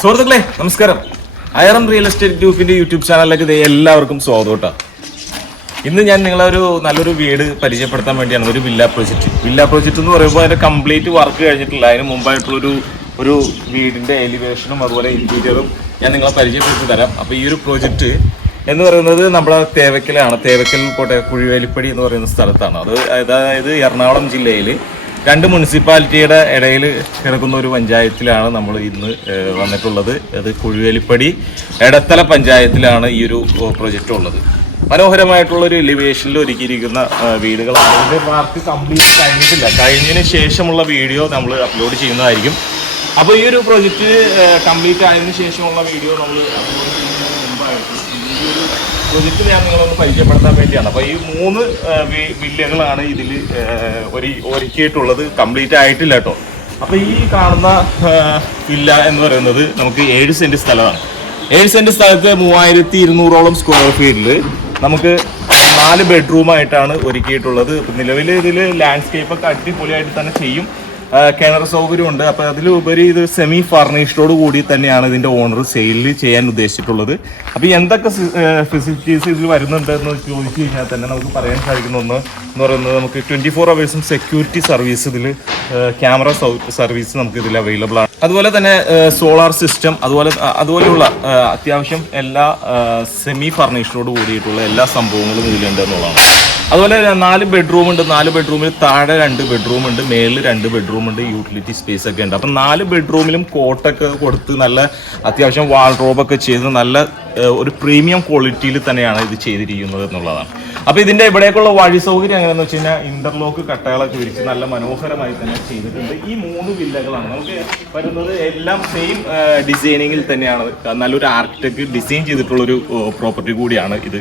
സുഹൃത്തുക്കളെ നമസ്കാരം. അയറം real estate ഗ്രൂപ്പിന്റെ യൂട്യൂബ് ചാനലിലേക്ക് എല്ലാവർക്കും സ്വാഗതം കേട്ടോ. ഇന്ന് ഞാൻ നിങ്ങളൊരു നല്ലൊരു വീട് പരിചയപ്പെടുത്താൻ വേണ്ടിയാണ്. ഒരു വില്ല പ്രോജക്റ്റ് എന്ന് പറയുമ്പോൾ അതിന്റെ കംപ്ലീറ്റ് വർക്ക് കഴിഞ്ഞിട്ടില്ല. അതിന് മുമ്പായിട്ടുള്ളൊരു വീടിന്റെ എലിവേഷനും അതുപോലെ ഇന്റീരിയറും ഞാൻ നിങ്ങളെ പരിചയപ്പെടുത്തി തരാം. അപ്പോൾ ഈ ഒരു പ്രോജക്റ്റ് എന്ന് പറയുന്നത് നമ്മുടെ തേവക്കലാണ്. തേവക്കൽ കുഴിവേലിപ്പടി എന്ന് പറയുന്ന സ്ഥലത്താണ്. അതായത് എറണാകുളം ജില്ലയിൽ രണ്ട് മുനിസിപ്പാലിറ്റിയുടെ ഇടയിൽ കിടക്കുന്ന ഒരു പഞ്ചായത്തിലാണ് നമ്മൾ ഇന്ന് വന്നിട്ടുള്ളത്. അത് കുഴിവേലിപ്പടി എടത്തല പഞ്ചായത്തിലാണ് ഈ ഒരു പ്രൊജക്റ്റ് ഉള്ളത്. മനോഹരമായിട്ടുള്ളൊരു എലിവേഷനിൽ ഒരുക്കിയിരിക്കുന്ന വീടുകളാണ്. ഇതിൻ്റെ വർക്ക് കംപ്ലീറ്റ് കഴിഞ്ഞിട്ടില്ല. കഴിഞ്ഞതിന് ശേഷമുള്ള വീഡിയോ നമ്മൾ അപ്ലോഡ് ചെയ്യുന്നതായിരിക്കും. അപ്പോൾ ഈ ഒരു പ്രൊജക്റ്റ് കംപ്ലീറ്റ് ആയതിനു ശേഷമുള്ള വീഡിയോ നമ്മൾ അപ്ലോഡ് ചെയ്യുന്നതിന് മുമ്പായിരിക്കും ഈ ഒരു പ്രൊജക്റ്റ് ഞാൻ നിങ്ങളൊന്ന് പരിചയപ്പെടുത്താൻ വേണ്ടിയാണ്. അപ്പോൾ ഈ 3 വില്ലകളാണ് ഇതിൽ ഒരുക്കിയിട്ടുള്ളത്. കംപ്ലീറ്റ് ആയിട്ടില്ല കേട്ടോ. അപ്പോൾ ഈ കാണുന്ന വില്ല എന്ന് പറയുന്നത് നമുക്ക് 7 സെൻറ്റ് സ്ഥലമാണ്. 7 സെൻറ്റ് സ്ഥലത്ത് 3200ഓളം സ്ക്വയർ ഫീറ്റിൽ നമുക്ക് 4 ബെഡ്റൂമായിട്ടാണ് ഒരുക്കിയിട്ടുള്ളത്. നിലവിൽ ഇതിൽ ലാൻഡ്സ്കേപ്പൊക്കെ അടിപൊളിയായിട്ട് തന്നെ ചെയ്യും. കിണർ സൗകര്യമുണ്ട്. അപ്പോൾ അതിലുപരി ഇത് സെമി ഫർണിഷ്ഡോട് കൂടി തന്നെയാണ് ഇതിൻ്റെ ഓണർ സെയിലിൽ ചെയ്യാൻ ഉദ്ദേശിച്ചിട്ടുള്ളത്. അപ്പോൾ എന്തൊക്കെ ഫെസിലിറ്റീസ് ഇതിൽ വരുന്നുണ്ടെന്ന് ചോദിച്ചു കഴിഞ്ഞാൽ തന്നെ നമുക്ക് പറയാൻ സാധിക്കുന്ന ഒന്ന് എന്ന് പറയുന്നത് നമുക്ക് 24 hours സെക്യൂരിറ്റി സർവീസ് ഇതിൽ ക്യാമറ സർവീസ് നമുക്ക് ഇതിൽ അവൈലബിൾ ആണ്. അതുപോലെ തന്നെ സോളാർ സിസ്റ്റം അതുപോലെയുള്ള അത്യാവശ്യം എല്ലാ സെമി ഫർണിഷ്ഡോട് കൂടിയിട്ടുള്ള എല്ലാ സംഭവങ്ങളും ഇതിലുണ്ട് എന്നുള്ളതാണ്. അതുപോലെ 4 ബെഡ്റൂം ഉണ്ട്. 4 ബെഡ്റൂമിൽ താഴെ 2 ബെഡ്റൂം ഉണ്ട്, മേളിൽ 2 ബെഡ്റൂം ഉണ്ട്. യൂട്ടിലിറ്റി സ്പേസ് ഒക്കെ ഉണ്ട്. അപ്പം 4 ബെഡ്റൂമിലും കോട്ടൊക്കെ കൊടുത്ത് നല്ല അത്യാവശ്യം വാൾഡ്രോബൊക്കെ ചെയ്ത് നല്ല ഒരു പ്രീമിയം ക്വാളിറ്റിയിൽ തന്നെയാണ് ഇത് ചെയ്തിരിക്കുന്നത് എന്നുള്ളതാണ്. അപ്പോൾ ഇതിൻ്റെ ഇവിടേക്കുള്ള വഴി സൗകര്യം എങ്ങനെയാണെന്ന് വെച്ച് കഴിഞ്ഞാൽ ഇന്റർലോക്ക് കട്ടകളൊക്കെ വിരിച്ച് നല്ല മനോഹരമായി തന്നെ ചെയ്തിട്ടുണ്ട്. ഈ 3 വില്ലകളാണ് നമുക്ക് വരുന്നത്. എല്ലാം സെയിം ഡിസൈനിങ്ങിൽ തന്നെയാണ്. നല്ലൊരു ആർക്കിടെക്ട് ഡിസൈൻ ചെയ്തിട്ടുള്ളൊരു പ്രോപ്പർട്ടി കൂടിയാണ് ഇത്.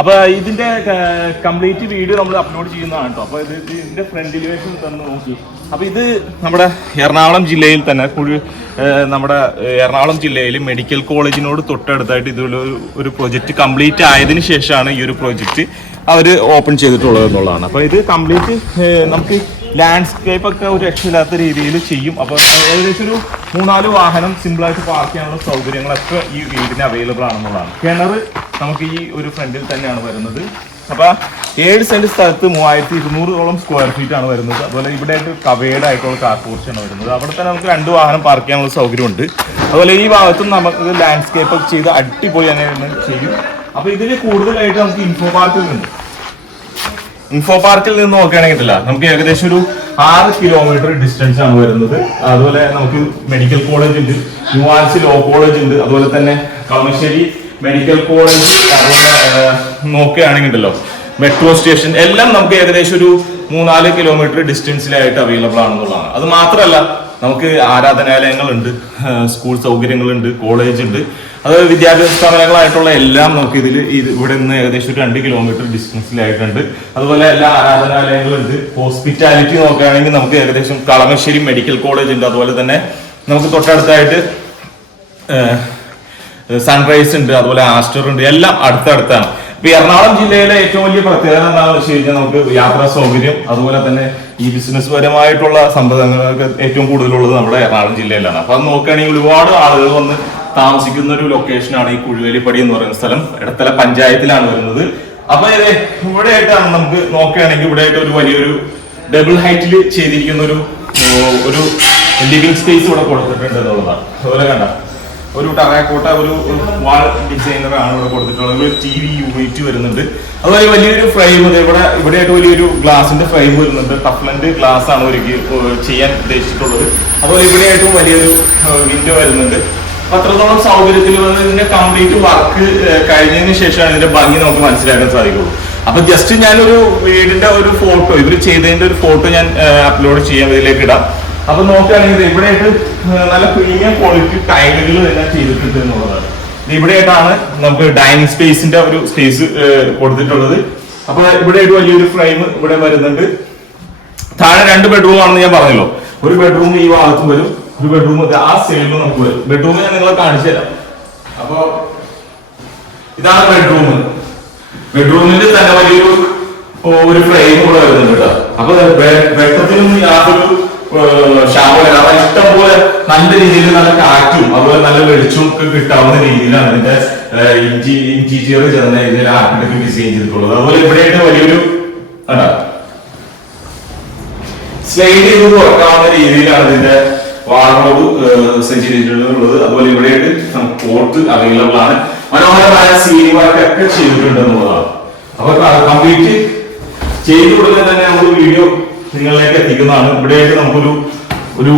അപ്പോൾ ഇതിൻ്റെ കംപ്ലീറ്റ് വീഡിയോ നമ്മൾ അപ്ലോഡ് ചെയ്യുന്നതാണ് കേട്ടോ. അപ്പോൾ ഇതിൻ്റെ ഫ്രണ്ട് എലിവേഷൻ തന്നെ നോക്കി. അപ്പോൾ ഇത് നമ്മുടെ എറണാകുളം ജില്ലയിൽ തന്നെ നമ്മുടെ എറണാകുളം ജില്ലയിൽ മെഡിക്കൽ കോളേജിനോട് തൊട്ടടുത്തായിട്ട് ഒരു പ്രൊജക്റ്റ് കംപ്ലീറ്റ് ആയതിനു ശേഷമാണ് ഈ ഒരു പ്രൊജക്റ്റ് അവർ ഓപ്പൺ ചെയ്തിട്ടുള്ളത് എന്നുള്ളതാണ്. അപ്പോൾ ഇത് കംപ്ലീറ്റ് നമുക്ക് ലാൻഡ്സ്കേപ്പ് ഒക്കെ ഒരു രക്ഷയില്ലാത്ത രീതിയിൽ ചെയ്യും. അപ്പോൾ ഏകദേശം ഒരു 3-4 വാഹനം സിമ്പിളായിട്ട് പാർക്ക് ചെയ്യാനുള്ള സൗകര്യങ്ങളൊക്കെ ഈ വീടിന് അവൈലബിൾ ആണെന്നുള്ളതാണ്. കിണർ നമുക്ക് ഈ ഒരു ഫ്രണ്ടിൽ തന്നെയാണ് വരുന്നത്. അപ്പോൾ 7 സെൻറ്റ് സ്ഥലത്ത് 3200ഓളം സ്ക്വയർ ഫീറ്റ് ആണ് വരുന്നത്. അതുപോലെ ഇവിടെ ആയിട്ട് കവേഡ് ആയിട്ടുള്ള കാർ പോർച്ചാണ് വരുന്നത്. അവിടെ തന്നെ നമുക്ക് 2 വാഹനം പാർക്ക് ചെയ്യാനുള്ള സൗകര്യമുണ്ട്. അതുപോലെ ഈ ഭാഗത്തും നമുക്ക് ലാൻഡ്സ്കേപ്പ് ഒക്കെ ചെയ്ത് അടിപൊളി തന്നെ ചെയ്യും. അപ്പോൾ ഇതിൽ കൂടുതലായിട്ട് നമുക്ക് ഇൻഫോ പാർക്കിൽ നിന്ന് നോക്കുകയാണെങ്കിൽ നമുക്ക് ഏകദേശം ഒരു 6 കിലോമീറ്റർ ഡിസ്റ്റൻസ് ആണ് വരുന്നത്. അതുപോലെ നമുക്ക് മെഡിക്കൽ കോളേജ് ഉണ്ട്, ന്യൂആർസി ലോ കോളേജ് ഉണ്ട്, അതുപോലെ തന്നെ കളമശ്ശേരി മെഡിക്കൽ കോളേജ്, അതുപോലെ നോക്കുകയാണെങ്കിലോ മെട്രോ സ്റ്റേഷൻ എല്ലാം നമുക്ക് ഏകദേശം ഒരു 3-4 കിലോമീറ്റർ ഡിസ്റ്റൻസിലായിട്ട് അവൈലബിൾ ആണെന്നുള്ളതാണ്. അത് മാത്രമല്ല നമുക്ക് ആരാധനാലയങ്ങളുണ്ട്, സ്കൂൾ സൗകര്യങ്ങളുണ്ട്, കോളേജ് ഉണ്ട്. അത് വിദ്യാഭ്യാസ സ്ഥാപനങ്ങളായിട്ടുള്ള എല്ലാം നമുക്ക് ഇവിടെ നിന്ന് ഏകദേശം ഒരു 2 കിലോമീറ്റർ ഡിസ്റ്റൻസിലായിട്ടുണ്ട്. അതുപോലെ എല്ലാ ആരാധനാലയങ്ങളുണ്ട്. ഹോസ്പിറ്റാലിറ്റി നോക്കുകയാണെങ്കിൽ നമുക്ക് ഏകദേശം കളമശ്ശേരി മെഡിക്കൽ കോളേജ് ഉണ്ട്. അതുപോലെ തന്നെ നമുക്ക് തൊട്ടടുത്തായിട്ട് സൺറൈസ് ഉണ്ട്, അതുപോലെ ആസ്റ്റർ ഉണ്ട്. എല്ലാം അടുത്തടുത്താണ്. ഇപ്പൊ എറണാകുളം ജില്ലയിലെ ഏറ്റവും വലിയ പ്രത്യേകത എന്താണെന്ന് വെച്ച് കഴിഞ്ഞാൽ നമുക്ക് യാത്രാ സൗകര്യം, അതുപോലെ തന്നെ ഈ ബിസിനസ് പരമായിട്ടുള്ള സമ്പദങ്ങളൊക്കെ ഏറ്റവും കൂടുതലുള്ളത് നമ്മുടെ എറണാകുളം ജില്ലയിലാണ്. അപ്പൊ അത് നോക്കുകയാണെങ്കിൽ ഒരുപാട് ആളുകൾ വന്ന് താമസിക്കുന്ന ഒരു ലൊക്കേഷനാണ് ഈ കുഴിവേലിപ്പടി എന്ന് പറയുന്ന സ്ഥലം. എടത്തല പഞ്ചായത്തിലാണ് വരുന്നത്. അപ്പൊ ഇവിടെ ആയിട്ടാണ് നമുക്ക് നോക്കുകയാണെങ്കിൽ ഇവിടെ ആയിട്ട് ഒരു വലിയൊരു ഡബിൾ ഹൈറ്റിൽ ചെയ്തിരിക്കുന്ന ഒരു ലിവിംഗ് സ്പേസ് ഇവിടെ കൊടുത്തിട്ടുണ്ട് എന്നുള്ളതാണ്. അതുപോലെ കണ്ട ഒരു ടറാക്കോട്ട ഒരു വാൾ ഡിസൈനർ ആണ് ഇവിടെ കൊടുത്തിട്ടുള്ളത്. ഒരു TV യൂണിറ്റ് വരുന്നുണ്ട്. അതുപോലെ വലിയൊരു ഫ്രെയിം ഇവിടെയായിട്ട് വലിയൊരു ഗ്ലാസിന്റെ ഫ്രെയിം വരുന്നുണ്ട്. ടഫ്ലൻഡ് ഗ്ലാസ് ആണ് ഒരുക്കി ചെയ്യാൻ ഉദ്ദേശിച്ചിട്ടുള്ളത്. അതുപോലെ ഇവിടെയായിട്ടും വലിയൊരു വിൻഡോ വരുന്നുണ്ട്. അത്രത്തോളം സൗകര്യത്തിൽ ഇതിന്റെ കംപ്ലീറ്റ് വർക്ക് കഴിഞ്ഞതിന് ശേഷമാണ് ഇതിന്റെ ഭംഗി നമുക്ക് മനസ്സിലാക്കാൻ സാധിക്കുള്ളൂ. അപ്പൊ ജസ്റ്റ് ഞാനൊരു വീടിന്റെ ഒരു ഫോട്ടോ ഇവർ ചെയ്തതിന്റെ ഒരു ഫോട്ടോ ഞാൻ അപ്ലോഡ് ചെയ്യാൻ ഇതിലേക്ക് ഇടാം. അപ്പൊ നോക്കുകയാണെങ്കിൽ ഇവിടെയായിട്ട് നല്ല പ്രീമിയം ക്വാളിറ്റി ടൈലുകൾ എല്ലാം ചെയ്തിട്ടുണ്ട് എന്നുള്ളതാണ്. ഇവിടെയായിട്ടാണ് നമുക്ക് ഡൈനിങ് സ്പേസിന്റെ ഒരു സ്പേസ് കൊടുത്തിട്ടുള്ളത്. അപ്പൊ ഇവിടെയായിട്ട് വലിയൊരു ഫ്രെയിം ഇവിടെ വരുന്നുണ്ട്. താഴെ 2 ബെഡ്റൂം ആണെന്ന് ഞാൻ പറഞ്ഞല്ലോ. ഒരു ബെഡ്റൂം ഈ ഭാഗത്തും വരും, ഒരു ബെഡ്റൂം ആ സൈഡിലും നമുക്ക് വരും. ബെഡ്റൂം ഞാൻ നിങ്ങളെ കാണിച്ചു തരാം. അപ്പൊ ഇതാണ് ബെഡ്റൂമിന്റെ തന്നെ വലിയൊരു ഫ്രെയിം കൂടെ വരുന്നുണ്ട് കേട്ടോ. അപ്പൊ വെട്ടത്തിനും യാതൊരു ക്ഷാമം കാരണം ഇഷ്ടം പോലെ നല്ല രീതിയിൽ നല്ല കാറ്റും അതുപോലെ നല്ല വെളിച്ചവും ഒക്കെ കിട്ടാവുന്ന രീതിയിലാണ് ഇതിന്റെ ഇന്റീരിയർ ചേർന്ന ഇതിൽ ആർക്കിടെക്ട് ഡിസൈൻ ചെയ്തിട്ടുള്ളത്. അതുപോലെ ഇവിടെയായിട്ട് വലിയൊരു സ്ലൈഡ് ചെയ്ത് തുറക്കാവുന്ന രീതിയിലാണ് ഇതിന്റെ വാർഡ്രോബ് സജ്ജീകരിച്ചിട്ടുള്ളത്. അതുപോലെ ഇവിടെയായിട്ട് പോർട്ട് അവൈലബിൾ ആണ്. മനോഹരമായ സീനി വർക്കൊക്കെ ചെയ്തിട്ടുണ്ട് എന്നുള്ളതാണ്. അപ്പൊ കംപ്ലീറ്റ് ചെയ്തു കൊടുക്കാൻ തന്നെ നമ്മൾ വീഡിയോ നിങ്ങളിലേക്ക് എത്തിക്കുന്നതാണ്. ഇവിടെയായിട്ട് നമുക്കൊരു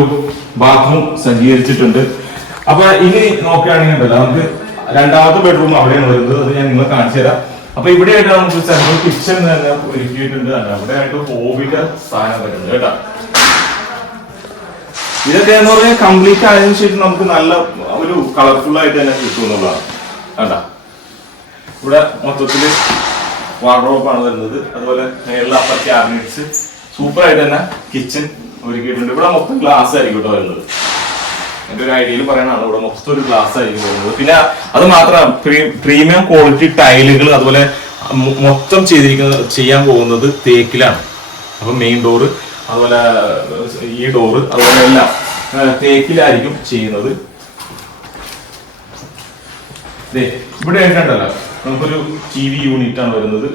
ബാത്റൂം സജ്ജീകരിച്ചിട്ടുണ്ട്. അപ്പൊ ഇനി നോക്കുകയാണെങ്കിൽ നമുക്ക് രണ്ടാമത്തെ ബെഡ്റൂം അവിടെയാണ് വരുന്നത്. അത് ഞാൻ നിങ്ങളെ കാണിച്ചു തരാം. അപ്പൊ ഇവിടെയായിട്ട് നമുക്ക് സെൻട്രൽ കിച്ചൺ തന്നെ ഒരുക്കിയിട്ടുണ്ട്. അവിടെയായിട്ട് ഹോബിന്റെ സ്ഥാനം വരുന്നത് കേട്ടോ. ഇതൊക്കെ എന്ന് പറഞ്ഞാൽ കംപ്ലീറ്റ് ആയതിനു ശേഷം നമുക്ക് നല്ല ഒരു കളർഫുൾ ആയിട്ട് തന്നെ കിട്ടും എന്നുള്ളതാണ് കേട്ടാ. ഇവിടെ മൊത്തത്തില് വാർഡ്രോബാണ് വരുന്നത്. അതുപോലെ മേളിലെ അപ്പർ ക്യാബിനറ്റ്സ് സൂപ്പർ ആയിട്ട് തന്നെ കിച്ചൺ ഒരുക്കിയിട്ടുണ്ട്. ഇവിടെ മൊത്തം ഗ്ലാസ് ആയിരിക്കും കേട്ടോ വരുന്നത്. എന്റെ ഒരു ഐഡിയയിൽ പറയണതാണ്, ഇവിടെ മൊത്തം ഒരു ഗ്ലാസ് ആയിരിക്കും വരുന്നത്. പിന്നെ അത് മാത്രം പ്രീമിയം ക്വാളിറ്റി ടൈലുകൾ അതുപോലെ മൊത്തം ചെയ്യാൻ പോകുന്നത് തേക്കിലാണ്. അപ്പൊ മെയിൻ ഡോറ് അതുപോലെ ഈ ഡോറ് അതുപോലെ എല്ലാം തേക്കിലായിരിക്കും ചെയ്യുന്നത്. ഇവിടെ ആയിട്ടുണ്ടല്ലോ നമുക്കൊരു TV യൂണിറ്റ് ആണ് വരുന്നത്.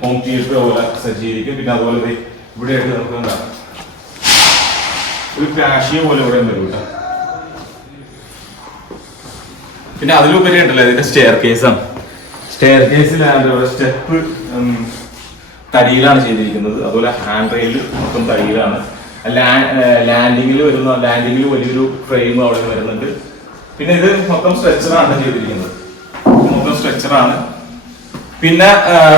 ഹോം തിയേറ്റർ അതുപോലെ സജ്ജീകരിക്കും. പിന്നെ അതുപോലെ ഇവിടെ ആയിട്ട് നമുക്ക് എന്താ ഒരു കാഷിയ പോലെ ഇവിടെ വരും കേട്ടോ. പിന്നെ അതിലുപരി ഉണ്ടല്ലോ ഇതിന്റെ സ്റ്റെയർ കേസാണ്. സ്റ്റെയർ കേസിൽ സ്റ്റെപ്പ് തടിയിലാണ് ചെയ്തിരിക്കുന്നത്. അതുപോലെ ഹാൻഡ് റെയിൽ മൊത്തം തടിയിലാണ്. ലാൻഡിങ്ങിൽ വലിയൊരു ഫ്രെയിം അവിടെ വരുന്നുണ്ട്. പിന്നെ ഇത് മൊത്തം സ്ട്രെച്ചറാണ് ചെയ്തിരിക്കുന്നത്. മൊത്തം സ്ട്രെച്ചറാണ്. പിന്നെ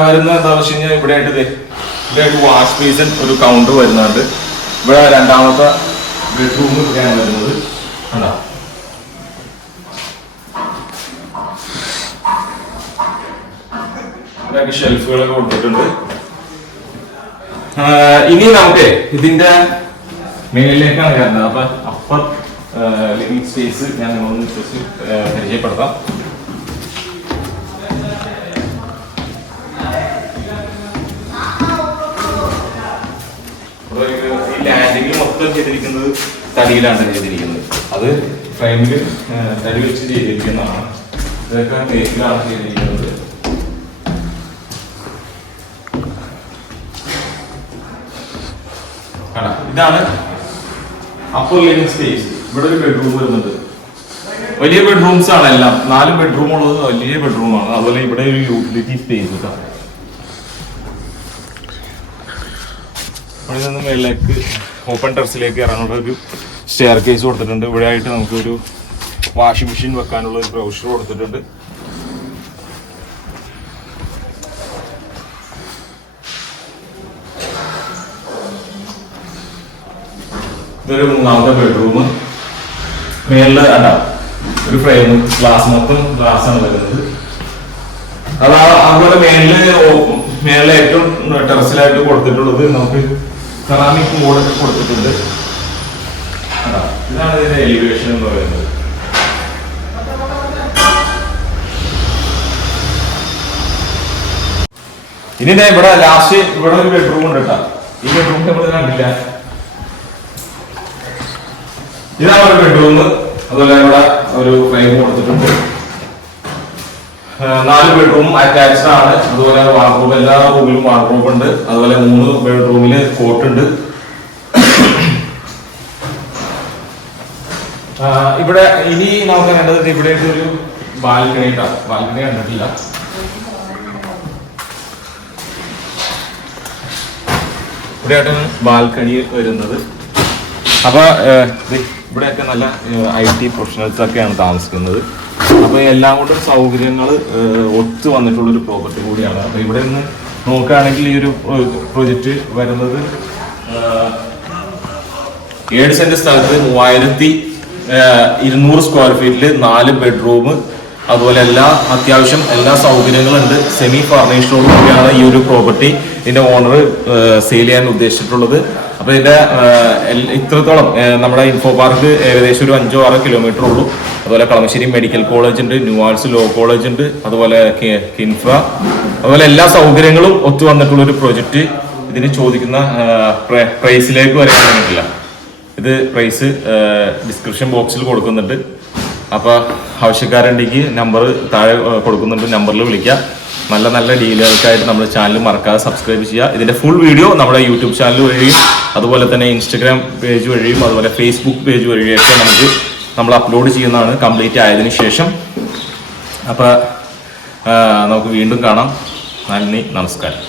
വരുന്നത് എന്താ വെച്ച് കഴിഞ്ഞാൽ ഇവിടെയായിട്ട് വാഷ് ബേസിൻ ഒരു കൗണ്ടർ വരുന്നുണ്ട്. ഇവിടെ രണ്ടാമത്തെ ബെഡ്റൂം ഇവിടെയാണ് വരുന്നത്. കണ്ടോ ഇവിടെയൊക്കെ ഷെൽഫുകളൊക്കെ കൊടുത്തിട്ടുണ്ട്. ഇനി നമുക്ക് ഇതിന്റെ മേലിലേക്കാണ് കയറുന്നത്. അപ്പൊ അപ്പർ ലിവിംഗ് സ്പേസ് ഞാൻ നിങ്ങളൊന്ന് പരിചയപ്പെടുത്താം. ഈ ലാൻഡിങ്ങിൽ മൊത്തം ചെയ്തിരിക്കുന്നത് തടിയിലാണ് ചെയ്തിരിക്കുന്നത്. അത് ഫ്രെയിമിൽ തടി വെച്ച് ചെയ്തിരിക്കുന്നതാണ്. ഇതൊക്കെ തേക്കിലാണ് ചെയ്തിരിക്കുന്നത്. ഇതാണ് അപ്പർ ലിവിംഗ് സ്പേസ്. ഇവിടെ ഒരു ബെഡ്റൂം വരുന്നുണ്ട്. വലിയ ബെഡ്റൂംസ് ആണ് എല്ലാം. 4 ബെഡ്റൂം ഉള്ളത് വലിയ ബെഡ്റൂമാണ്. അതുപോലെ ഇവിടെ ഒരു യൂട്ടിലിറ്റി സ്പേസ് കേട്ടോ. ഇവിടെ നിന്ന് മേളിലേക്ക് ഓപ്പൺ ടെറസിലേക്ക് ഇറങ്ങുന്ന ഒരു സ്റ്റെയർ കേസ് കൊടുത്തിട്ടുണ്ട്. ഇവിടെ ആയിട്ട് നമുക്കൊരു വാഷിംഗ് മെഷീൻ വെക്കാനുള്ള ഒരു ബ്രൗഷർ കൊടുത്തിട്ടുണ്ട്. ഇതൊരു മൂന്നാമത്തെ ബെഡ്റൂം. മേളില് ഒരു ഫ്രെയിം ഗ്ലാസ്, മൊത്തം ഗ്ലാസ് ആണ് വരുന്നത്. അതുപോലെ മേളില് ഏറ്റവും ടെറസിലായിട്ട് കൊടുത്തിട്ടുള്ളത് നമുക്ക് സെറാമിക് ബോർഡൊക്കെ കൊടുത്തിട്ടുണ്ട്. ഇതാണ് ഇതിന്റെ എലിവേഷൻ എന്ന് പറയുന്നത്. ഇനി ഇവിടെ ലാസ്റ്റ് ഇവിടെ ഒരു ബെഡ്റൂം ഉണ്ട് കേട്ടോ. ഈ ബെഡ്റൂം നമ്മൾ കണ്ടില്ല. ഇതാണ് ഒരു ബെഡ്റൂം. അതുപോലെ ഇവിടെ ഒരു ഫ്രെയിം കൊടുത്തിട്ടുണ്ട്. 4 ബെഡ്റൂം അറ്റാച്ച്ഡ് ആണ്. അതുപോലെ വാർഡ്രോബ്, എല്ലാ റൂമിലും വാർഡ്രോബ് ഉണ്ട്. അതുപോലെ 3 ബെഡ്റൂമില് കോട്ടുണ്ട്. ഇവിടെ ഇനി നമുക്ക് കണ്ടത് ഇവിടെ ഒരു ബാൽക്കണി. ബാൽക്കണി കണ്ടിട്ടില്ല. ഇവിടെയായിട്ടാണ് ബാൽക്കണി വരുന്നത്. അപ്പൊ ഇവിടെയൊക്കെ നല്ല IT പ്രൊഫഷണൽസ് ഒക്കെയാണ് താമസിക്കുന്നത്. അപ്പൊ എല്ലാം കൊണ്ടും സൗകര്യങ്ങൾ ഒത്തു വന്നിട്ടുള്ളൊരു പ്രോപ്പർട്ടി കൂടിയാണ്. അപ്പൊ ഇവിടെ നിന്ന് നോക്കുകയാണെങ്കിൽ ഈ ഒരു പ്രൊജക്റ്റ് വരുന്നത് 7 സെന്റ് സ്ഥലത്ത് 3200 സ്ക്വയർ ഫീറ്റില് 4 ബെഡ്റൂം, അതുപോലെ അത്യാവശ്യം എല്ലാ സൗകര്യങ്ങളുണ്ട്. സെമി ഫർണിഷ്ഡോട് കൂടിയാണ് ഈ ഒരു പ്രോപ്പർട്ടി ഇതിന്റെ ഓണർ സെയിൽ ചെയ്യാൻ ഉദ്ദേശിച്ചിട്ടുള്ളത്. അപ്പൊ ഇതിന്റെ ഇത്രത്തോളം നമ്മുടെ ഇൻഫോ പാർക്ക് ഏകദേശം ഒരു 5-6 കിലോമീറ്റർ ഉള്ളൂ. അതുപോലെ കളമശ്ശേരി മെഡിക്കൽ കോളേജ് ഉണ്ട്, ന്യൂആർട്സ് ലോ കോളേജ് ഉണ്ട്, അതുപോലെ കിൻഫ്ര, അതുപോലെ എല്ലാ സൗകര്യങ്ങളും ഒത്തു വന്നിട്ടുള്ള ഒരു പ്രൊജക്റ്റ്. ഇതിന് ചോദിക്കുന്ന പ്രൈസിലേക്ക് വരാൻ കഴിഞ്ഞിട്ടില്ല. ഇത് പ്രൈസ് ഡിസ്ക്രിപ്ഷൻ ബോക്സിൽ കൊടുക്കുന്നുണ്ട്. അപ്പോൾ ആവശ്യക്കാരുണ്ടെങ്കിൽ നമ്പർ താഴെ കൊടുക്കുന്നുണ്ട്, നമ്പറിൽ വിളിക്കുക. നല്ല നല്ല ഡീലുകൾക്കായിട്ട് നമ്മുടെ ചാനൽ മറക്കാതെ സബ്സ്ക്രൈബ് ചെയ്യുക. ഇതിൻ്റെ ഫുൾ വീഡിയോ നമ്മുടെ യൂട്യൂബ് ചാനൽ വഴിയും അതുപോലെ തന്നെ ഇൻസ്റ്റഗ്രാം പേജ് വഴിയും അതുപോലെ ഫേസ്ബുക്ക് പേജ് വഴിയൊക്കെ നമ്മൾ അപ്ലോഡ് ചെയ്യുന്നതാണ് കംപ്ലീറ്റ് ആയതിനു ശേഷം. അപ്പോൾ നമുക്ക് വീണ്ടും കാണാം. നന്ദി, നമസ്കാരം.